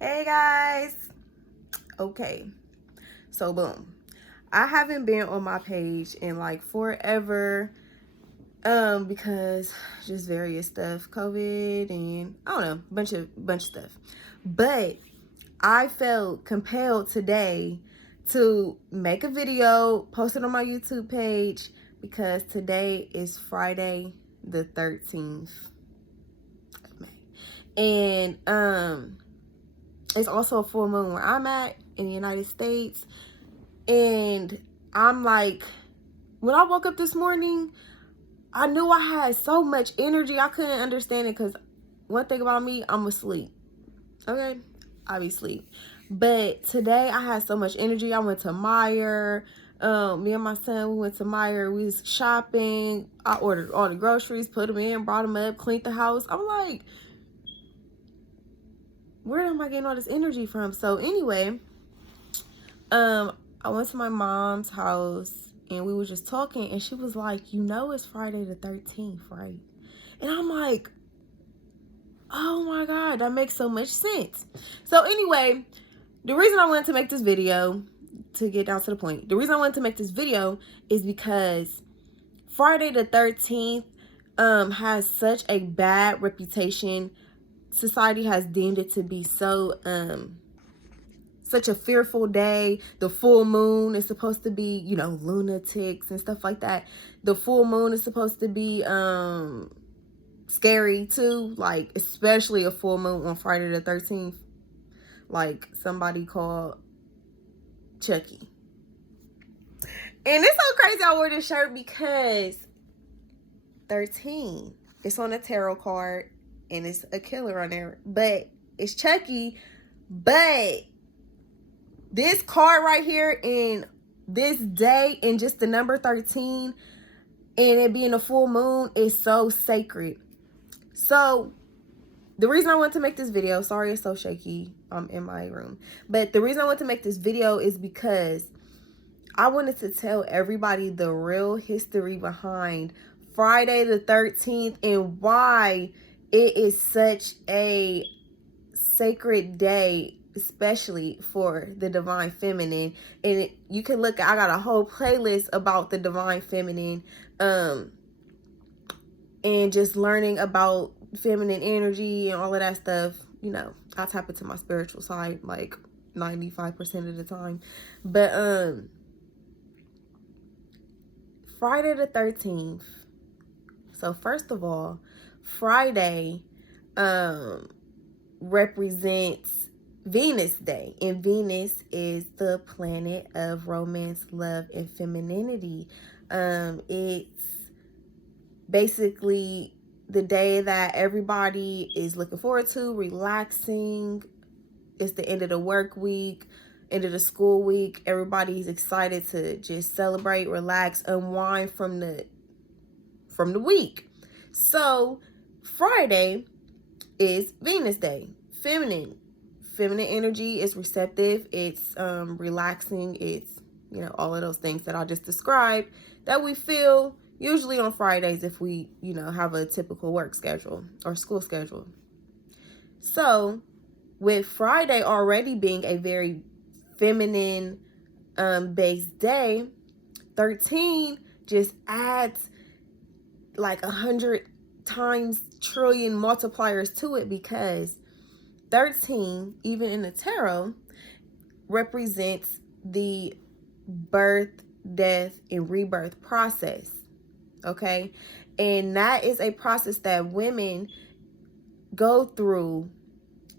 Hey guys. Okay, so boom. I haven't been on my page in like forever because just various stuff, COVID and I don't know, bunch of stuff. But I felt compelled today to make a video, post it on my YouTube page because today is Friday the 13th of May. And it's also a full moon where I'm at in the United States. And I'm like, when I woke up this morning, I knew I had so much energy. I couldn't understand it because one thing about me, I'm asleep. Okay? I be asleep. But today I had so much energy. I went to Meyer. Me and my son, we went to Meyer. We was shopping. I ordered all the groceries, put them in, brought them up, cleaned the house. I'm like, where am I getting all this energy from? So anyway, I went to my mom's house and we were just talking and she was like, it's Friday the 13th, right? And I'm like, oh my God, that makes so much sense. So anyway, the reason I wanted to make this video, to get down to the point, the reason I wanted to make this video is because Friday the 13th has such a bad reputation. Society has deemed it to be so such a fearful day. The full moon is supposed to be, lunatics and stuff like that. The full moon is supposed to be scary too, like especially a full moon on Friday the 13th, like somebody called Chucky. And it's so crazy I wore this shirt because 13, it's on a tarot card and it's a killer on there, but it's Chucky. But this card right here in this day and just the number 13 and it being a full moon is so sacred. So the reason I want to make this video, sorry it's so shaky, I'm in my room, but the reason I want to make this video is because I wanted to tell everybody the real history behind Friday the 13th and why it is such a sacred day, especially for the divine feminine. And you can look, I got a whole playlist about the divine feminine and just learning about feminine energy and all of that stuff. I tap into my spiritual side like 95% of the time. But Friday the 13th, so first of all, Friday represents Venus Day, and Venus is the planet of romance, love, and femininity. It's basically the day that everybody is looking forward to, relaxing. It's the end of the work week, end of the school week. Everybody's excited to just celebrate, relax, unwind from the week. So Friday is Venus Day. Feminine energy is receptive, it's relaxing, it's all of those things that I just described that we feel usually on Fridays if we have a typical work schedule or school schedule. So with Friday already being a very feminine based day, 13 just adds like 100 times trillion multipliers to it, because 13, even in the tarot, represents the birth, death, and rebirth process. Okay? And that is a process that women go through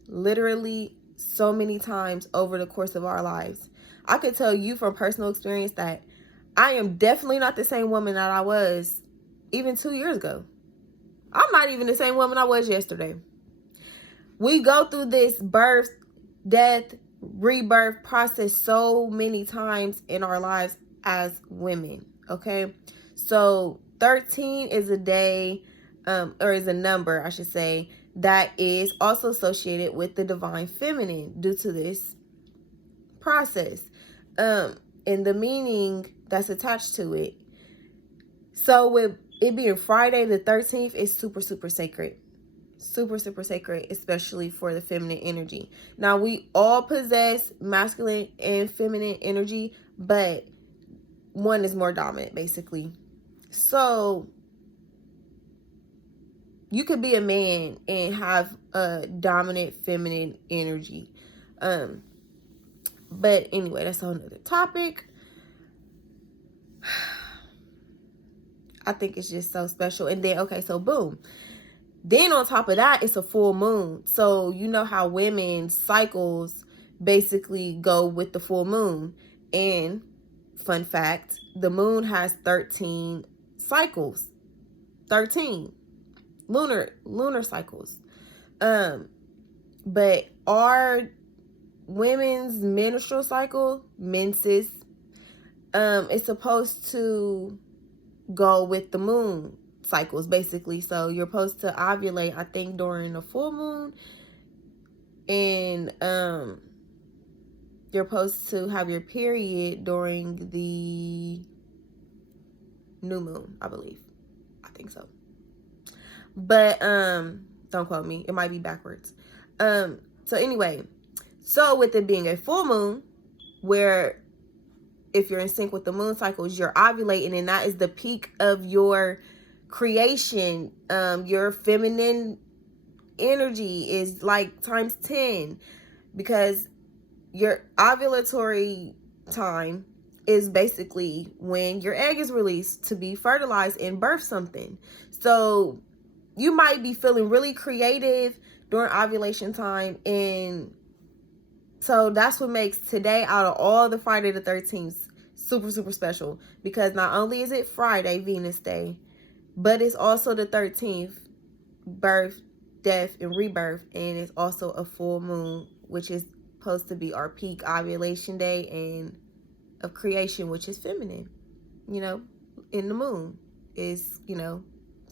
literally so many times over the course of our lives. I could tell you from personal experience that I am definitely not the same woman that I was even 2 years ago. I'm not even the same woman I was yesterday. We go through this birth, death, rebirth process so many times in our lives as women, okay? So 13 is a day, or is a number, I should say, that is also associated with the divine feminine due to this process, and the meaning that's attached to it. So with it being Friday the 13th is super, super sacred. Super, super sacred, especially for the feminine energy. Now, we all possess masculine and feminine energy, but one is more dominant, basically. So you could be a man and have a dominant feminine energy. But anyway, that's a whole nother topic. I think it's just so special. And then, okay, so boom. Then on top of that, it's a full moon. So you know how women's cycles basically go with the full moon. And fun fact, the moon has 13 cycles. 13 lunar cycles. But our women's menstrual cycle, menses, is supposed to go with the moon cycles, basically. So you're supposed to ovulate, I think, during the full moon, and you're supposed to have your period during the new moon, I believe. I think so, but don't quote me, it might be backwards. So anyway, so with it being a full moon, where if you're in sync with the moon cycles, you're ovulating, and that is the peak of your creation. Your feminine energy is like times 10, because your ovulatory time is basically when your egg is released to be fertilized and birth something. So you might be feeling really creative during ovulation time, and so that's what makes today, out of all the Friday the 13th, super, super special, because not only is it Friday, Venus Day, but it's also the 13th, birth, death, and rebirth, and it's also a full moon, which is supposed to be our peak ovulation day and of creation, which is feminine. You know, in the moon is, you know,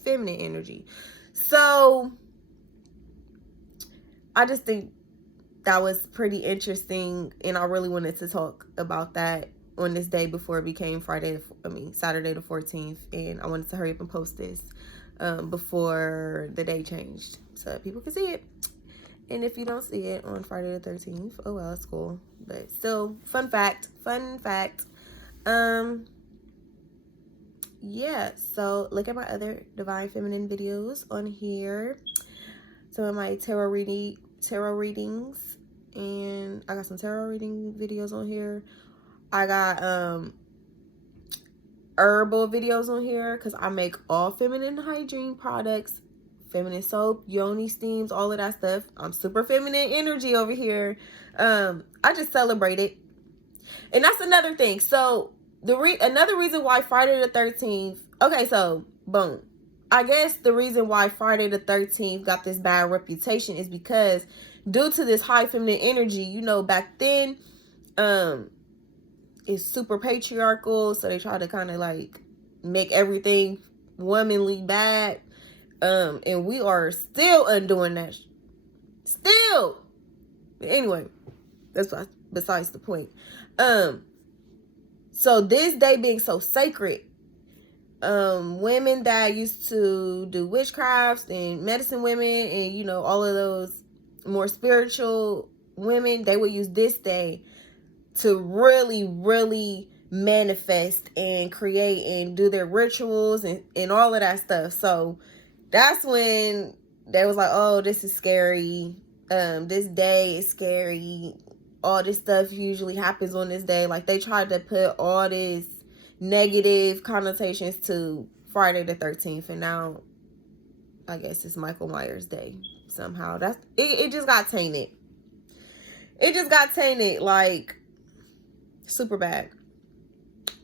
feminine energy. So I just think that was pretty interesting, and I really wanted to talk about that on this day before it became Saturday the 14th, and I wanted to hurry up and post this before the day changed so that people can see it. And if you don't see it on Friday the 13th, oh well, it's cool, but still, fun fact. Yeah, so look at my other Divine Feminine videos on here, some of my tarot readings, and I got some tarot reading videos on here. I got herbal videos on here, because I make all feminine hygiene products, feminine soap, yoni steams, all of that stuff. I'm super feminine energy over here. I just celebrate it. And that's another thing. So another reason why Friday the 13th, okay, so boom, I guess the reason why Friday the 13th got this bad reputation is because due to this high feminine energy, you know, back then, it's super patriarchal, so they try to kind of like make everything womanly bad, and we are still undoing that still. But anyway, that's besides the point. So this day being so sacred, women that used to do witchcrafts and medicine women, and you know, all of those more spiritual women, they would use this day to really, really manifest and create and do their rituals and all of that stuff. So that's when they was like, oh, this is scary. This day is scary. All this stuff usually happens on this day. Like, they tried to put all this negative connotations to Friday the 13th, and now I guess it's Michael Myers Day somehow. It just got tainted. It just got tainted, like, super bad.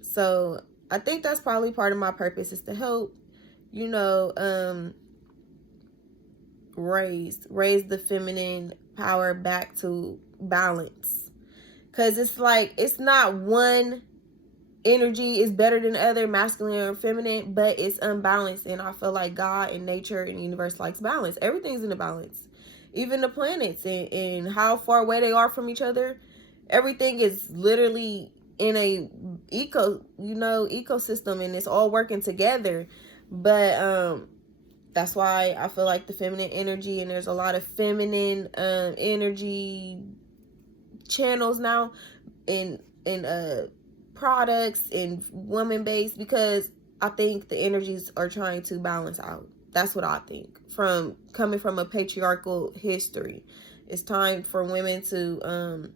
So I think that's probably part of my purpose, is to help, you know, raise the feminine power back to balance. Because it's like, it's not one energy is better than the other, masculine or feminine, but it's unbalanced. And I feel like God and nature and the universe likes balance. Everything's in a balance. Even the planets and how far away they are from each other. Everything is literally in a ecosystem, and it's all working together. But That's why I feel like the feminine energy, and there's a lot of feminine energy channels now in products and woman based, because I think the energies are trying to balance out. That's what I think, from coming from a patriarchal history. It's time for women to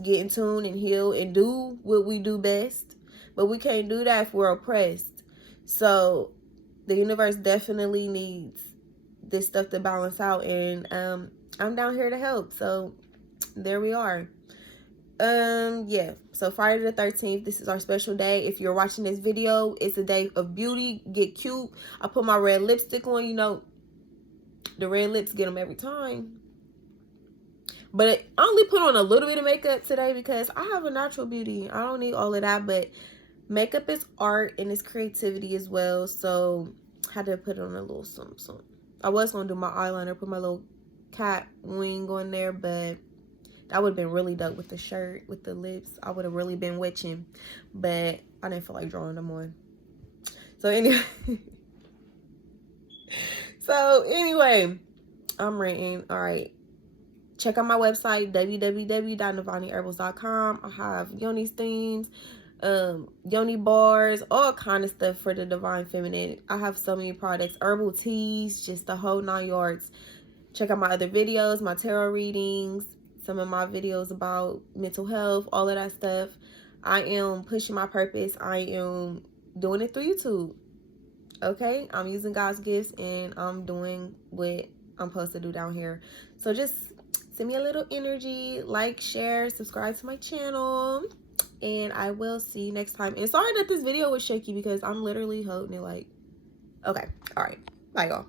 get in tune and heal and do what we do best. But we can't do that if we're oppressed. So the universe definitely needs this stuff to balance out, and I'm down here to help. So there we are. Yeah, so Friday the 13th, this is our special day. If you're watching this video, it's a day of beauty. Get cute. I put my red lipstick on. You know, the red lips get them every time. But I only put on a little bit of makeup today because I have a natural beauty. I don't need all of that. But makeup is art and it's creativity as well. So I had to put on a little something. I was going to do my eyeliner, put my little cat wing on there, but that would have been really dope with the shirt, with the lips. I would have really been witching, but I didn't feel like drawing them on. So anyway, I'm ranting. All right. Check out my website, www.navoniherbals.com. I have yoni steams, yoni bars, all kind of stuff for the divine feminine. I have so many products, herbal teas, just the whole 9 yards. Check out my other videos, my tarot readings, some of my videos about mental health, all of that stuff. I am pushing my purpose. I am doing it through YouTube. Okay? I'm using God's gifts and I'm doing what I'm supposed to do down here. So just send me a little energy, like, share, subscribe to my channel, and I will see you next time. And sorry that this video was shaky because I'm literally holding it like, okay, all right, bye y'all.